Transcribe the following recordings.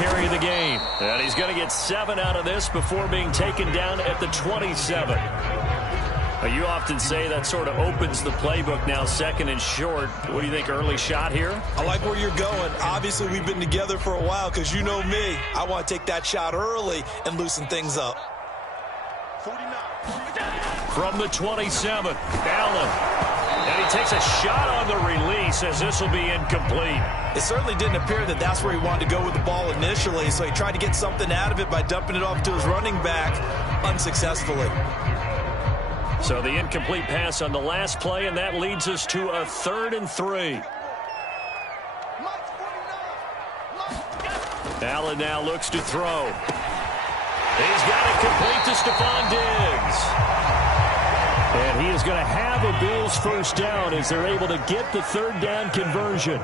carry of the game. And he's going to get 7 out of this before being taken down at the 27. You often say that sort of opens the playbook now, 2nd and short. What do you think, early shot here? I like where you're going. Obviously, we've been together for a while because you know me. I want to take that shot early and loosen things up. From the 27, Allen. And he takes a shot on the release as this will be incomplete. It certainly didn't appear that that's where he wanted to go with the ball initially, so he tried to get something out of it by dumping it off to his running back unsuccessfully. So the incomplete pass on the last play, and that leads us to a 3rd and 3. Allen now looks to throw. He's got it complete to Stephon Diggs. And he is going to have a Bills first down as they're able to get the 3rd down conversion.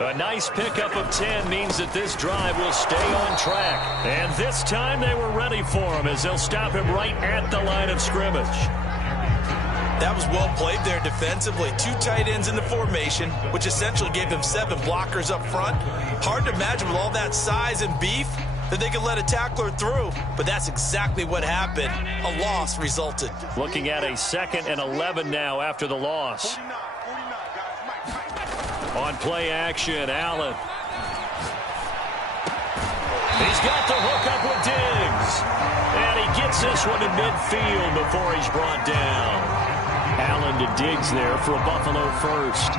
A nice pickup of 10 means that this drive will stay on track. And this time they were ready for him as they'll stop him right at the line of scrimmage. That was well played there defensively. 2 tight ends in the formation, which essentially gave them 7 blockers up front. Hard to imagine with all that size and beef that they could let a tackler through, but that's exactly what happened. A loss resulted. Looking at a 2nd and 11 now after the loss. On play action, Allen. He's got the hook up with Diggs. And he gets this one to midfield before he's brought down. Allen to Diggs there for a Buffalo first.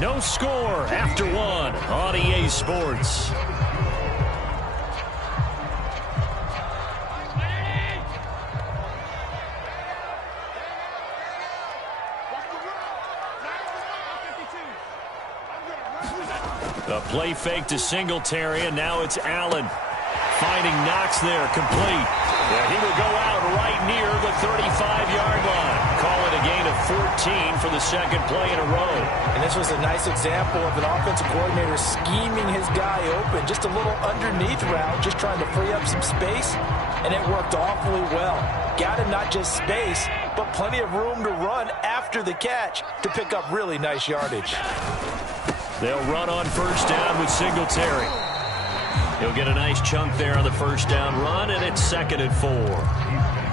No score after 1 on EA Sports. A play fake to Singletary, and now it's Allen. Finding Knox there, complete. Yeah, he will go out right near the 35-yard line. Call it a gain of 14 for the 2nd play in a row. And this was a nice example of an offensive coordinator scheming his guy open. Just a little underneath route, just trying to free up some space, and it worked awfully well. Got him not just space, but plenty of room to run after the catch to pick up really nice yardage. They'll run on first down with Singletary. He'll get a nice chunk there on the first down run, and it's 2nd and 4.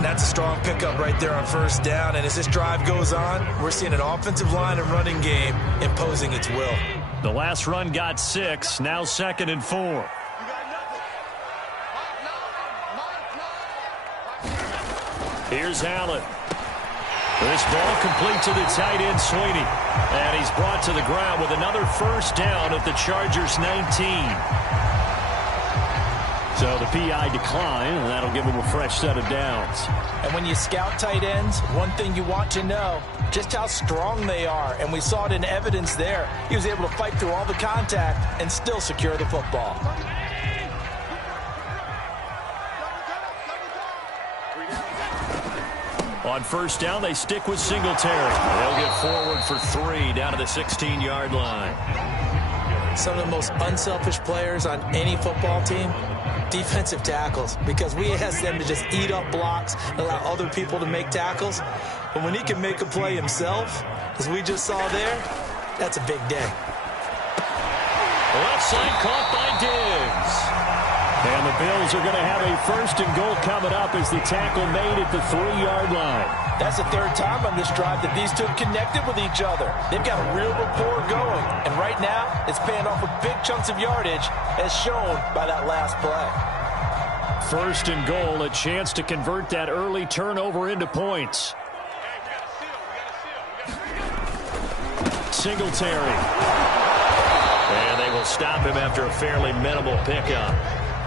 That's a strong pickup right there on first down, and as this drive goes on, we're seeing an offensive line and running game imposing its will. The last run got 6, now 2nd and 4. Here's Allen. This ball complete to the tight end, Sweeney. And he's brought to the ground with another first down at the Chargers' 19. So the PI decline, and that'll give him a fresh set of downs. And when you scout tight ends, one thing you want to know, just how strong they are. And we saw it in evidence there. He was able to fight through all the contact and still secure the football. On first down, they stick with Singletary. They'll get forward for 3 down to the 16-yard line. Some of the most unselfish players on any football team, defensive tackles, because we ask them to just eat up blocks and allow other people to make tackles. But when he can make a play himself, as we just saw there, that's a big day. Left side caught by Diggs. And the Bills are going to have a 1st and goal coming up as the tackle made at the 3-yard line. That's the 3rd time on this drive that these two connected with each other. They've got a real rapport going. And right now, it's paying off with big chunks of yardage, as shown by that last play. 1st and goal, a chance to convert that early turnover into points. Singletary. And they will stop him after a fairly minimal pickup.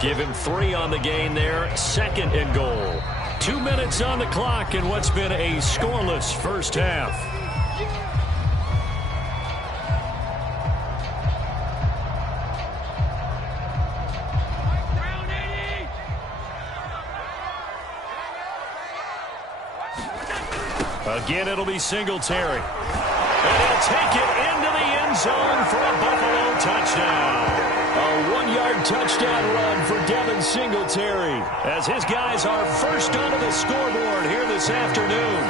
Give him 3 on the gain there, 2nd and goal. 2 minutes on the clock in what's been a scoreless first half. Again, it'll be Singletary. And he'll take it into the end zone for a Buffalo touchdown. A 1-yard touchdown run for Devin Singletary as his guys are first onto the scoreboard here this afternoon.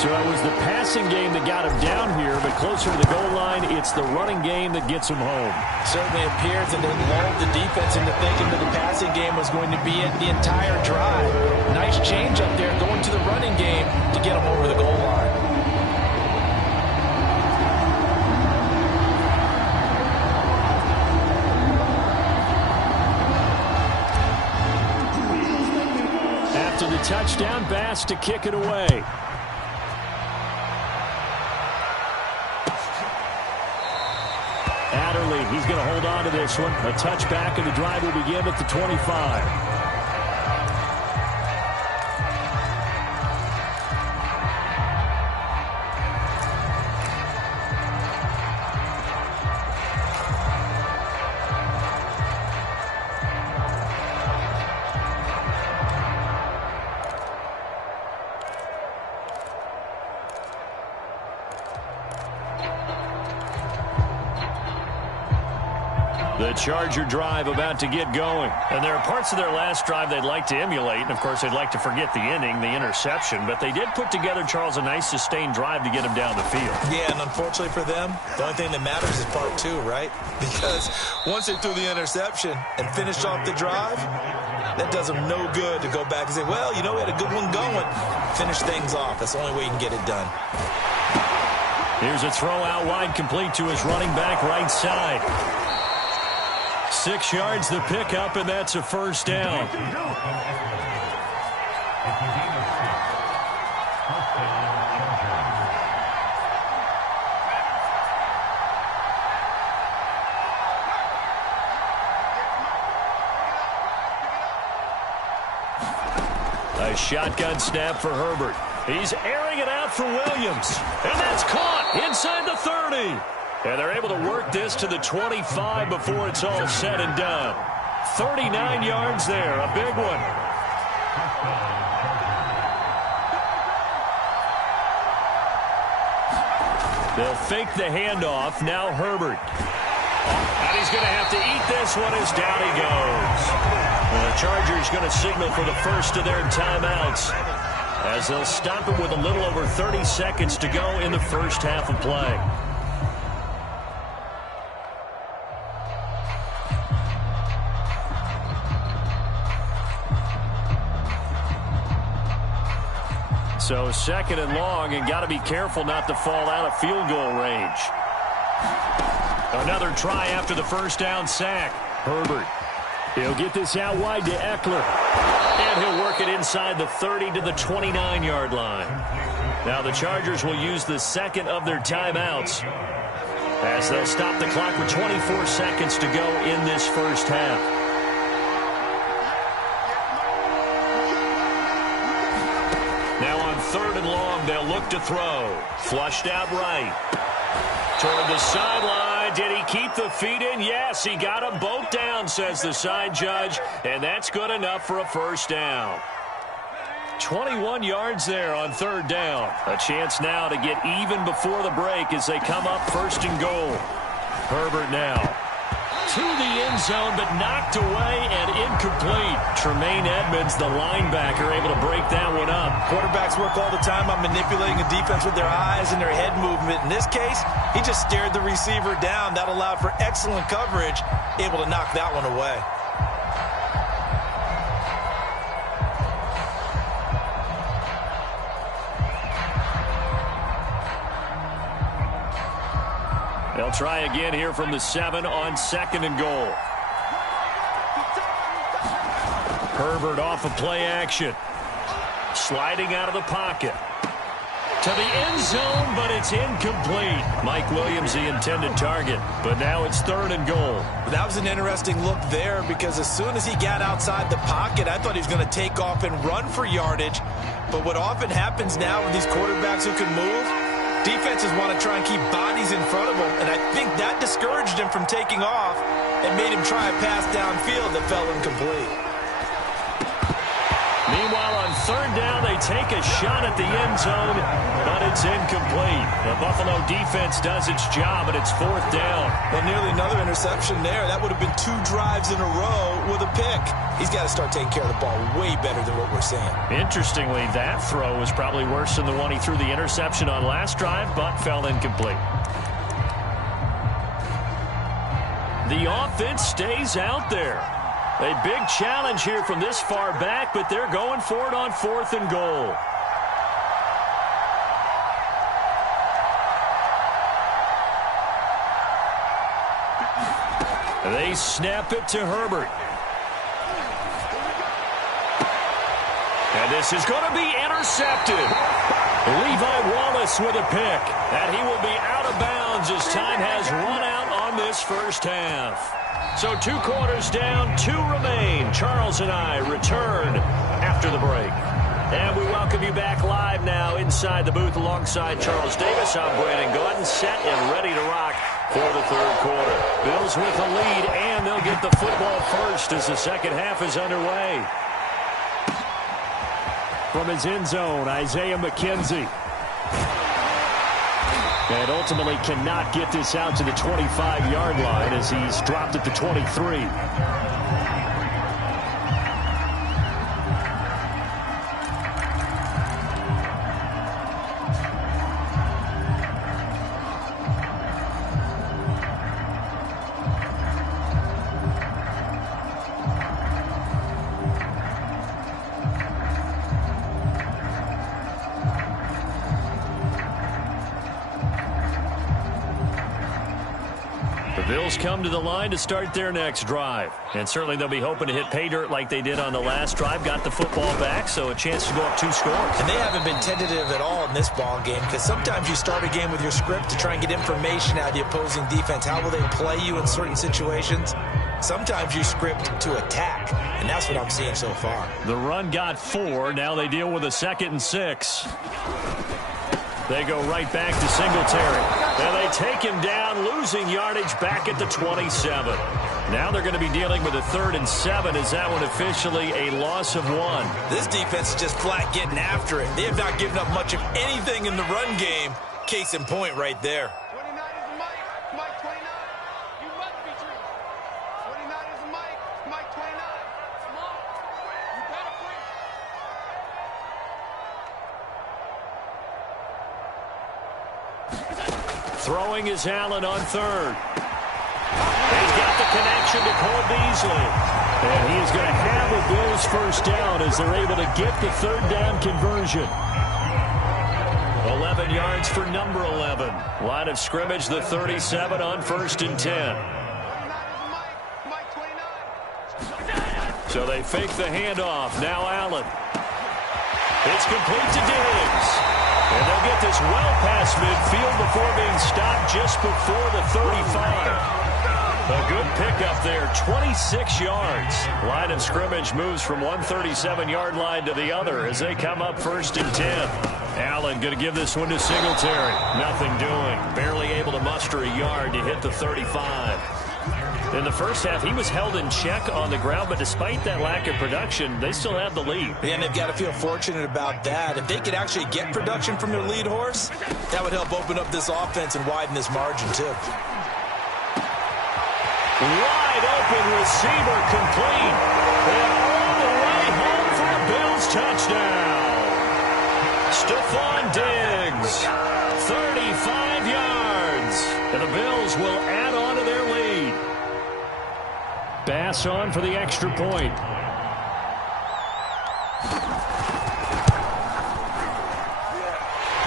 So it was the passing game that got him down here, but closer to the goal line, it's the running game that gets him home. Certainly appears that they lulled the defense into thinking that the passing game was going to be it the entire drive. Nice change up there going to the running game to get him over the goal line. After the touchdown, Bass to kick it away. Adderley, he's going to hold on to this one. A touchback, and the drive will begin at the 25. The Charger drive about to get going. And there are parts of their last drive they'd like to emulate. And, of course, they'd like to forget the inning, the interception. But they did put together, Charles, a nice sustained drive to get him down the field. Yeah, and unfortunately for them, the only thing that matters is part two, right? Because once they threw the interception and finished off the drive, that does them no good to go back and say, well, you know, we had a good one going. Finish things off. That's the only way you can get it done. Here's a throw out wide, complete to his running back right side. 6 yards the pickup, and that's a first down. A shotgun snap for Herbert. He's airing it out for Williams. And that's caught inside the 30. And they're able to work this to the 25 before it's all said and done. 39 yards there, a big one. They'll fake the handoff. Now Herbert. And he's going to have to eat this one as down he goes. And the Chargers going to signal for the first of their timeouts as they'll stop it with a little over 30 seconds to go in the first half of play. So second and long, and got to be careful not to fall out of field goal range. Another try after the first down sack. Herbert. He'll get this out wide to Eckler. And he'll work it inside the 30 to the 29-yard line. Now the Chargers will use the second of their timeouts as they'll stop the clock with 24 seconds to go in this first half. Third and long, they'll look to throw. Flushed out right. Toward the sideline. Did he keep the feet in? Yes, he got them both down, says the side judge. And that's good enough for a first down. 21 yards there on third down. A chance now to get even before the break as they come up first and goal. Herbert now. To the end zone, but knocked away and incomplete. Tremaine Edmonds, the linebacker, able to break that one up. Quarterbacks work all the time on manipulating a defense with their eyes and their head movement. In this case, he just stared the receiver down. That allowed for excellent coverage, able to knock that one away. They'll try again here from the 7 on second and goal. Herbert off of play action. Sliding out of the pocket. To the end zone, but it's incomplete. Mike Williams, the intended target. But now it's third and goal. That was an interesting look there because as soon as he got outside the pocket, I thought he was going to take off and run for yardage. But what often happens now with these quarterbacks who can move, defenses want to try and keep bodies in front of him, and I think that discouraged him from taking off and made him try a pass downfield that fell incomplete. Meanwhile, on third down, they they take a shot at the end zone, but it's incomplete. The Buffalo defense does its job, and it's 4th down. Well, nearly another interception there. That would have been 2 drives in a row with a pick. He's got to start taking care of the ball way better than what we're seeing. Interestingly, that throw was probably worse than the one he threw the interception on last drive, but fell incomplete. The offense stays out there. A big challenge here from this far back, but they're going for it on 4th and goal. They snap it to Herbert. And this is going to be intercepted. Levi Wallace with a pick. And he will be out of bounds as time has run out on this first half. So 2 quarters down, 2 remain. Charles and I return after the break. And we welcome you back live now inside the booth alongside Charles Davis. I'm Brandon Gordon, set and ready to rock for the 3rd quarter. Bills with the lead, and they'll get the football first as the second half is underway. From his end zone, Isaiah McKenzie. And ultimately cannot get this out to the 25-yard line as he's dropped at the 23. Bills come to the line to start their next drive. And certainly they'll be hoping to hit pay dirt like they did on the last drive. Got the football back, so a chance to go up 2 scores. And they haven't been tentative at all in this ball game, because sometimes you start a game with your script to try and get information out of the opposing defense. How will they play you in certain situations? Sometimes you script to attack, and that's what I'm seeing so far. The run got 4. Now they deal with a 2nd and 6. They go right back to Singletary. And they take him down, losing yardage back at the 27. Now they're going to be dealing with a 3rd and 7. Is that one officially a loss of 1? This defense is just flat getting after it. They have not given up much of anything in the run game. Case in point right there. 29 is Mike. Mike 29. You must be true. 29 is Mike. Mike 29. Come on. You better bring. Throwing is Allen on 3rd. He's got the connection to Cole Beasley. And he is going to have a Bills first down as they're able to get the 3rd down conversion. 11 yards for number 11. Line of scrimmage, the 37 on 1st and 10. So they fake the handoff. Now Allen. It's complete to Diggs. And they'll get this well past midfield before being stopped just before the 35. A good pickup there, 26 yards. Line of scrimmage moves from one 37-yard line to the other as they come up 1st and 10. Allen going to give this one to Singletary. Nothing doing. Barely able to muster a yard to hit the 35. In the first half, he was held in check on the ground, but despite that lack of production, they still have the lead. And they've got to feel fortunate about that. If they could actually get production from their lead horse, that would help open up this offense and widen this margin, too. Wide open receiver complete. And all the way home for a Bills touchdown. Stephon Diggs, 35 yards. And the Bills will add on to their lead. Bass on for the extra point.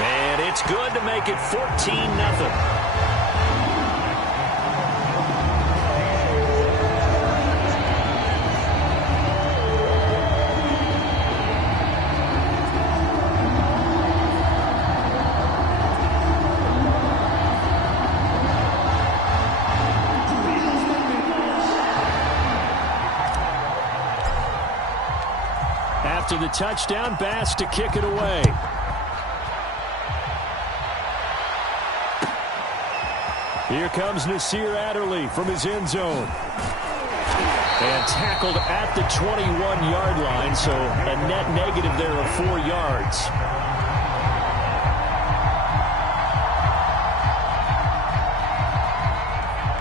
And it's good to make it 14-0. After the touchdown, Bass to kick it away. Here comes Nasir Adderley from his end zone. And tackled at the 21-yard line, so a net negative there of 4 yards.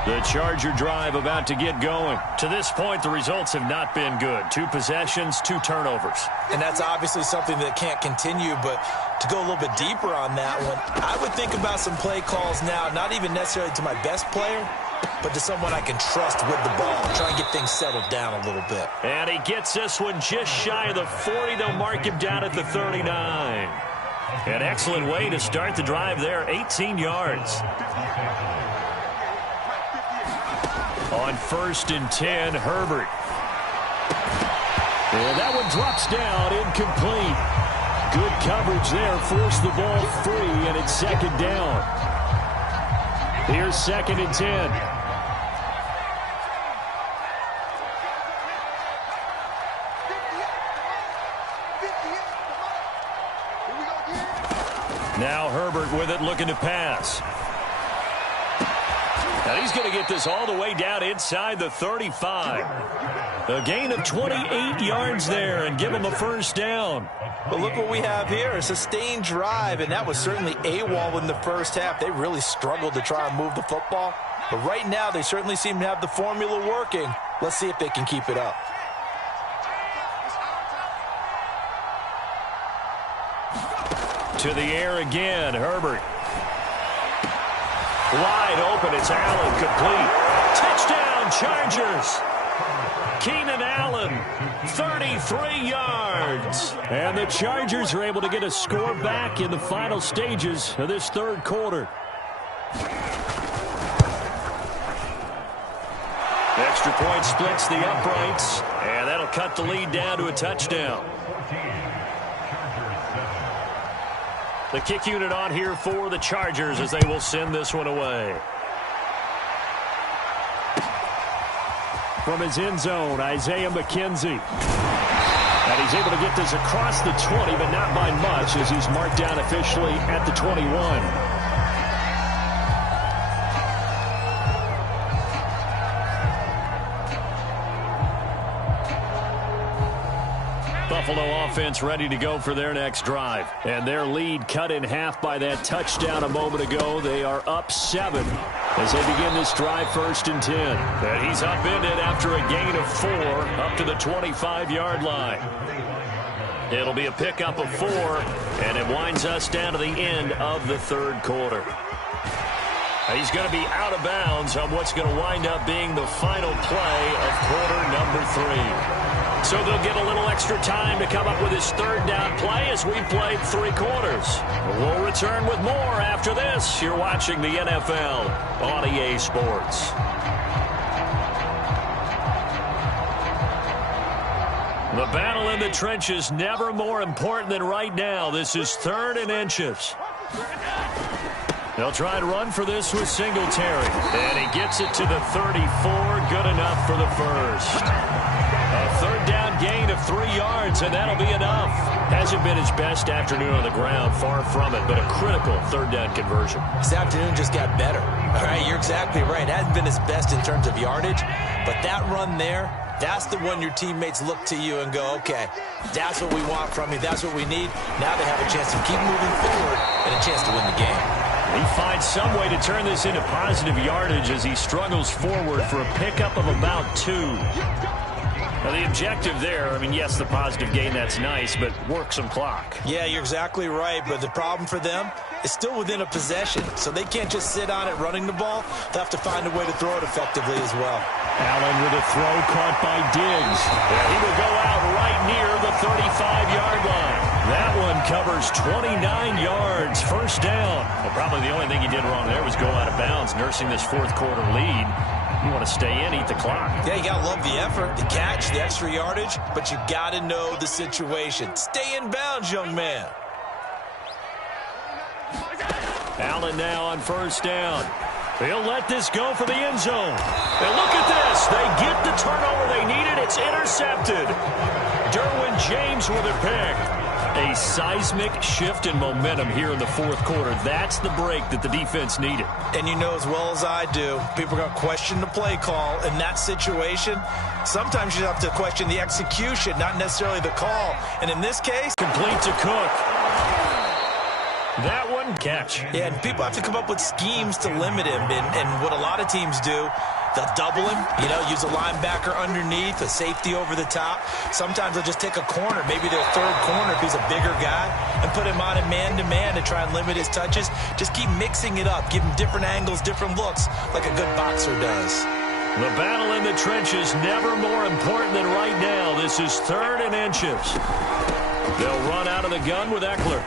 The Charger drive about to get going. To this point, the results have not been good. 2 possessions, 2 turnovers. And that's obviously something that can't continue, but to go a little bit deeper on that one, I would think about some play calls now, not even necessarily to my best player, but to someone I can trust with the ball. Try and get things settled down a little bit. And he gets this one just shy of the 40. They'll mark him down at the 39. An excellent way to start the drive there, 18 yards. On 1st and 10, Herbert. And that one drops down, incomplete. Good coverage there, forced the ball free, and it's 2nd down. Here's 2nd and 10. Now Herbert with it, looking to pass. And he's going to get this all the way down inside the 35. A gain of 28 yards there and give him a 1st down. But look what we have here, a sustained drive, and that was certainly AWOL in the first half. They really struggled to try and move the football. But right now, they certainly seem to have the formula working. Let's see if they can keep it up. To the air again, Herbert. Wide open, it's Allen, complete. Touchdown, Chargers. Keenan Allen, 33 yards. And the Chargers are able to get a score back in the final stages of this 3rd quarter. Extra point splits the uprights, and that'll cut the lead down to a touchdown. The kick unit on here for the Chargers as they will send this one away. From his end zone, Isaiah McKenzie. And he's able to get this across the 20, but not by much as he's marked down officially at the 21. Buffalo offense ready to go for their next drive. And their lead cut in half by that touchdown a moment ago. They are up 7 as they begin this drive, 1st and 10. And he's upended after a gain of 4 up to the 25-yard line. It'll be a pickup of 4, and it winds us down to the end of the 3rd quarter. He's going to be out of bounds on what's going to wind up being the final play of quarter number 3. So they'll get a little extra time to come up with his 3rd down play as we played 3 quarters. We'll return with more after this. You're watching the NFL on EA Sports. The battle in the trenches never more important than right now. This is 3rd and inches. They'll try and run for this with Singletary. And he gets it to the 34. Good enough for the 1st. A 3rd down gain of 3 yards, and that'll be enough. Hasn't been his best afternoon on the ground, far from it, but a critical 3rd down conversion. This afternoon just got better. All right, you're exactly right. It hasn't been his best in terms of yardage, but that run there, that's the one your teammates look to you and go, okay, that's what we want from you. That's what we need. Now they have a chance to keep moving forward and a chance to win the game. He finds some way to turn this into positive yardage as he struggles forward for a pickup of about 2. Now, the objective there, I mean, yes, the positive gain, that's nice, but work some clock. Yeah, you're exactly right, but the problem for them is still within a possession, so they can't just sit on it running the ball. They'll have to find a way to throw it effectively as well. Allen with a throw caught by Diggs. He will go out right near the 35-yard line. That one covers 29 yards, 1st down. Well, probably the only thing he did wrong there was go out of bounds, nursing this 4th quarter lead. You want to stay in, eat the clock. Yeah, you got to love the effort, the catch, the extra yardage, but you got to know the situation. Stay in bounds, young man. Allen now on 1st down. He'll let this go for the end zone. And look at this. They get the turnover they needed. It's intercepted. Derwin James with a pick. A seismic shift in momentum here in the fourth quarter. That's the break that the defense needed. And you know as well as I do, people are going to question the play call in that situation. Sometimes you have to question the execution, not necessarily the call. And in this case, complete to Cook. That one, catch. Yeah, and people have to come up with schemes to limit him. And what a lot of teams do, they'll double him, use a linebacker underneath, a safety over the top. Sometimes they'll just take a corner, maybe their third corner if he's a bigger guy, and put him on a man-to-man to try and limit his touches. Just keep mixing it up, give him different angles, different looks, like a good boxer does. The battle in the trenches never more important than right now. This is 3rd and inches. They'll run out of the gun with Eckler.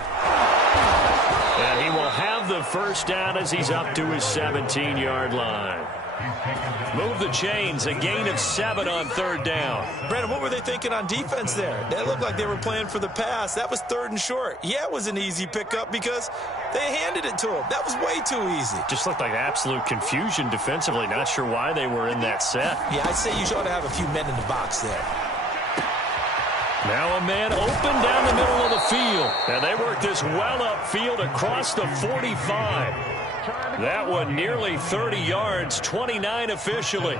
And he will have the first down as he's up to his 17-yard line. Move the chains, a gain of 7 on 3rd down. Brandon, what were they thinking on defense there? They looked like they were playing for the pass. That was 3rd and short. Yeah, it was an easy pickup because they handed it to him. That was way too easy. Just looked like absolute confusion defensively. Not sure why they were in that set. Yeah, I'd say you ought to have a few men in the box there. Now a man open down the middle of the field. And they work this well upfield across the 45. That one nearly 30 yards, 29 officially.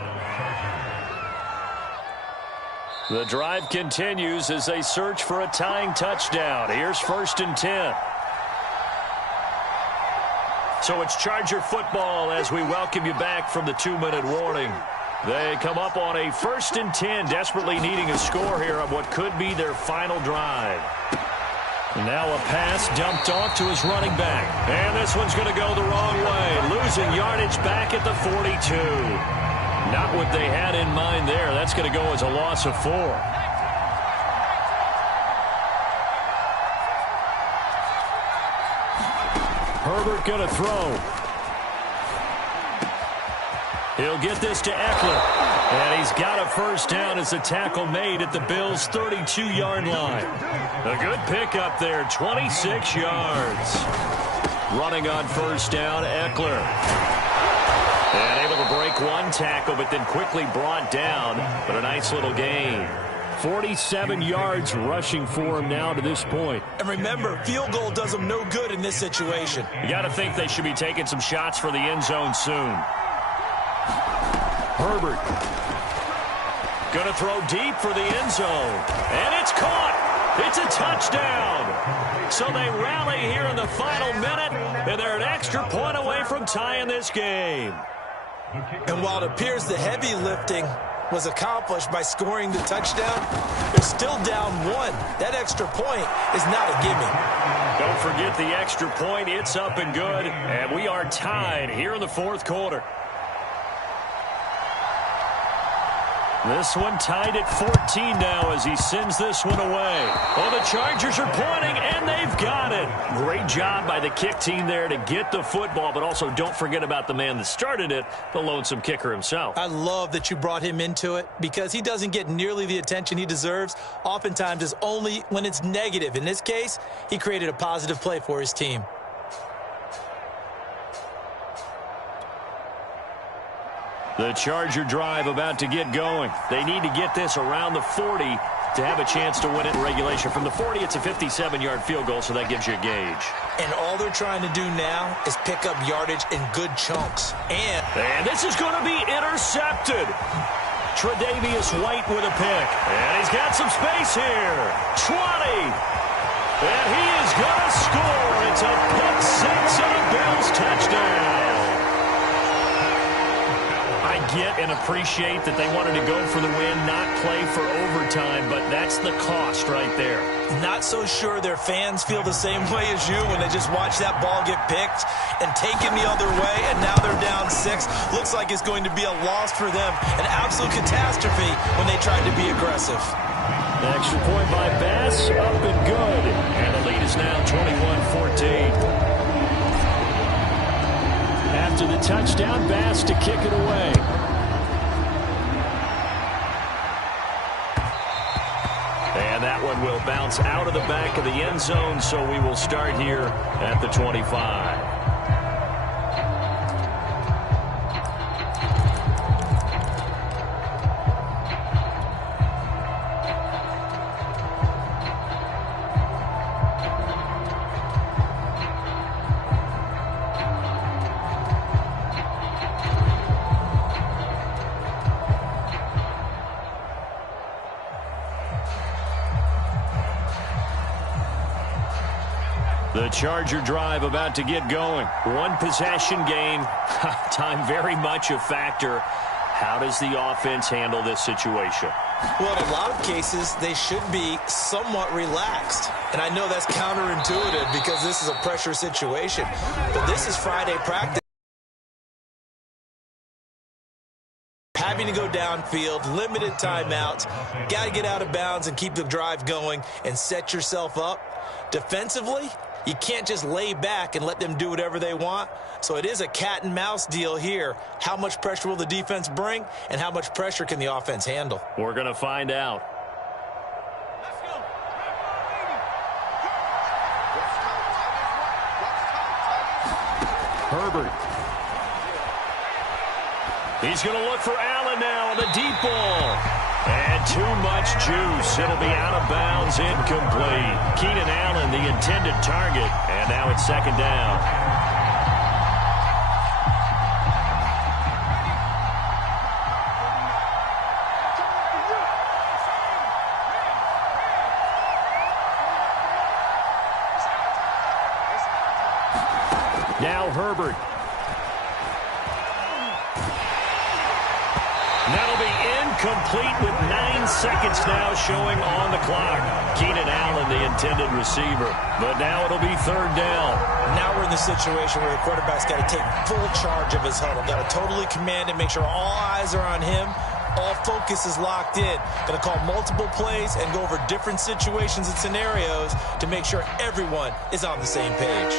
The drive continues as they search for a tying touchdown. Here's 1st and 10. So it's Charger football as we welcome you back from the 2-minute warning. They come up on a 1st and 10, desperately needing a score here on what could be their final drive. Now a pass dumped off to his running back. And this one's going to go the wrong way. Losing yardage back at the 42. Not what they had in mind there. That's going to go as a loss of 4. Herbert going to throw. He'll get this to Eckler. And he's got a first down as the tackle made at the Bills' 32-yard line. A good pickup there, 26 yards. Running on first down, Eckler. And able to break one tackle, but then quickly brought down. But a nice little gain. 47 yards rushing for him now to this point. And remember, field goal does them no good in this situation. You got to think they should be taking some shots for the end zone soon. Herbert going to throw deep for the end zone. And it's caught. It's a touchdown. So they rally here in the final minute, and they're an extra point away from tying this game. And while it appears the heavy lifting was accomplished by scoring the touchdown, they're still down 1. That extra point is not a gimme. Don't forget the extra point. It's up and good, and we are tied here in the fourth quarter. This one tied at 14 now as he sends this one away. Oh, the Chargers are pointing, and they've got it. Great job by the kick team there to get the football, but also don't forget about the man that started it, the lonesome kicker himself. I love that you brought him into it because he doesn't get nearly the attention he deserves. Oftentimes it's only when it's negative. In this case, he created a positive play for his team. The Charger drive about to get going. They need to get this around the 40 to have a chance to win it in regulation. From the 40, it's a 57-yard field goal, so that gives you a gauge. And all they're trying to do now is pick up yardage in good chunks. And this is going to be intercepted. Tre'Davious White with a pick. And he's got some space here. 20. And he is going to score. It's a pick six and a Bills touchdown. I get and appreciate that they wanted to go for the win, not play for overtime, but that's the cost right there. Not so sure their fans feel the same way as you when they just watch that ball get picked and taken the other way, and now they're down 6. Looks like it's going to be a loss for them. An absolute catastrophe when they tried to be aggressive. Extra point by Bass, up and good. And the lead is now 21-14. After the touchdown, Bass to kick it away. And that one will bounce out of the back of the end zone, so we will start here at the 25. The Charger drive about to get going. One possession game. Time very much a factor. How does the offense handle this situation? Well, in a lot of cases, they should be somewhat relaxed. And I know that's counterintuitive because this is a pressure situation. But this is Friday practice. Having to go downfield, limited timeouts, got to get out of bounds and keep the drive going and set yourself up. Defensively, you can't just lay back and let them do whatever they want. So it is a cat and mouse deal here. How much pressure will the defense bring, and how much pressure can the offense handle? We're going to find out. Herbert. He's going to look for Allen now on the deep ball. And too much juice. It'll be out of bounds, incomplete. Keenan Allen, the intended target. And now it's second down. Now Herbert. That'll be incomplete with 9 seconds now showing on the clock. Keenan Allen, the intended receiver. But now it'll be third down. Now we're in the situation where the quarterback's got to take full charge of his huddle. Got to totally command it, make sure all eyes are on him. All focus is locked in. Going to call multiple plays and go over different situations and scenarios to make sure everyone is on the same page.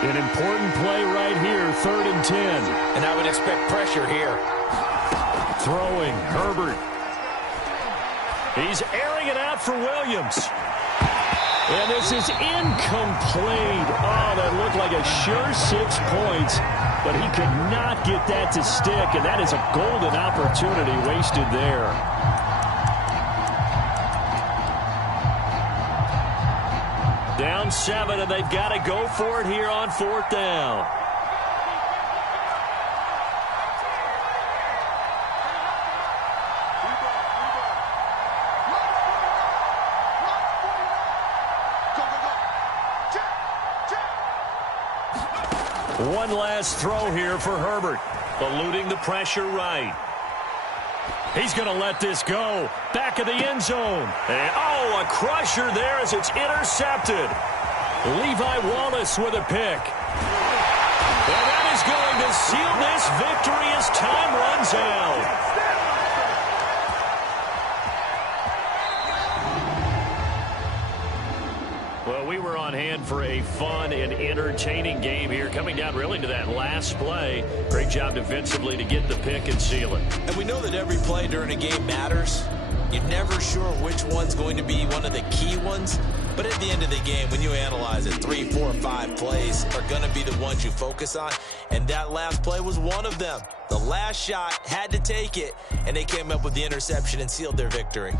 An important play right here, 3rd and 10. And I would expect pressure here. Throwing, Herbert. He's airing it out for Williams. And this is incomplete. Oh, that looked like a sure 6 points, but he could not get that to stick, and that is a golden opportunity wasted there. Down 7, and they've got to go for it here on 4th down. One last throw here for Herbert. Eluding the pressure right. He's going to let this go. Back of the end zone. And, oh, a crusher there as it's intercepted. Levi Wallace with a pick. And that is going to seal this victory as time runs out. Well, we were on hand for a fun and entertaining game here, coming down really to that last play. Great job defensively to get the pick and seal it. And we know that every play during a game matters. You're never sure which one's going to be one of the key ones. But at the end of the game, when you analyze it, 3, 4, 5 plays are going to be the ones you focus on. And that last play was one of them. The last shot had to take it, and they came up with the interception and sealed their victory.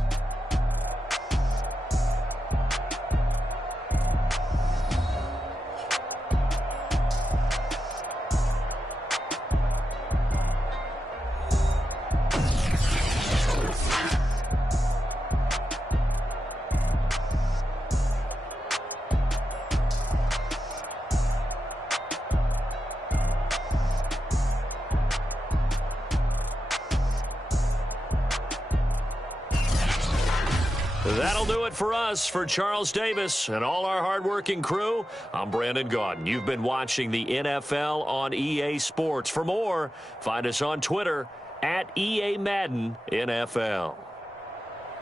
That'll do it for us. For Charles Davis and all our hardworking crew, I'm Brandon Gaudin. You've been watching the NFL on EA Sports. For more, find us on Twitter at EA Madden NFL.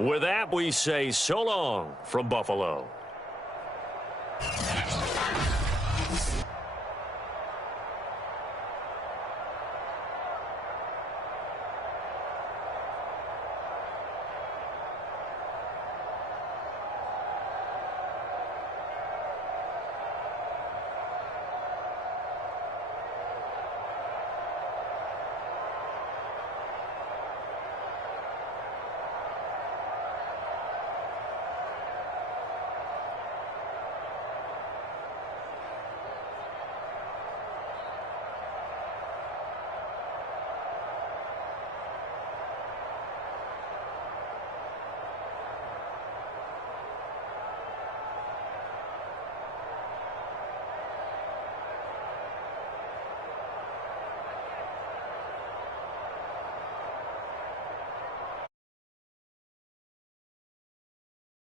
With that, we say so long from Buffalo.